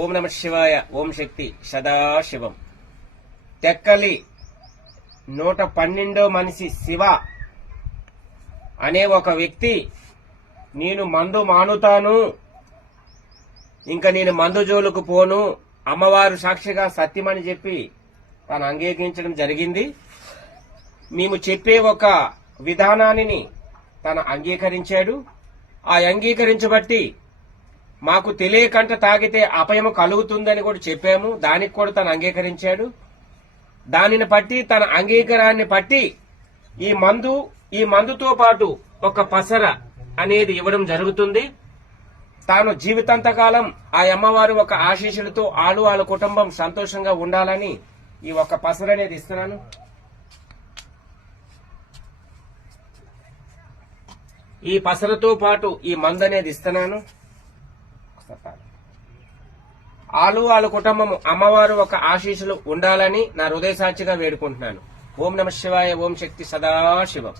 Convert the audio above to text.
ఓం నమ శివాయ, ఓం శక్తి సదాశివం. తెక్కలి 112వ మనిషి శివ అనే ఒక వ్యక్తి, నేను మందు మానుతాను, ఇంకా నేను మందు జోలుకు పోను, అమ్మవారు సాక్షిగా సత్యమని చెప్పి తాను అంగీకరించడం జరిగింది. మేము చెప్పే ఒక విధానాన్ని తను అంగీకరించాడు. ఆ అంగీకరించబట్టి మాకు తెలియకంట తాగితే అపయము కలుగుతుందని కూడా చెప్పాము. దానికి కూడా తను అంగీకరించాడు. దానిని బట్టి తన అంగీకారాన్ని బట్టి ఈ మందుతో పాటు ఒక పసర అనేది ఇవ్వడం జరుగుతుంది. తాను జీవితాంతకాలం ఆ అమ్మవారు ఒక ఆశీస్సులతో వాళ్ళ కుటుంబం సంతోషంగా ఉండాలని ఈ ఒక పసర అనేది ఇస్తున్నాను. ఈ పసరతో పాటు ఈ మందు అనేది ఇస్తున్నాను. వాళ్ళ కుటుంబం అమ్మవారు ఒక ఆశీస్సులు ఉండాలని నా హృదయ సాక్షిగా వేడుకుంటున్నాను. ఓం నమ శివాయ, ఓం శక్తి సదాశివం.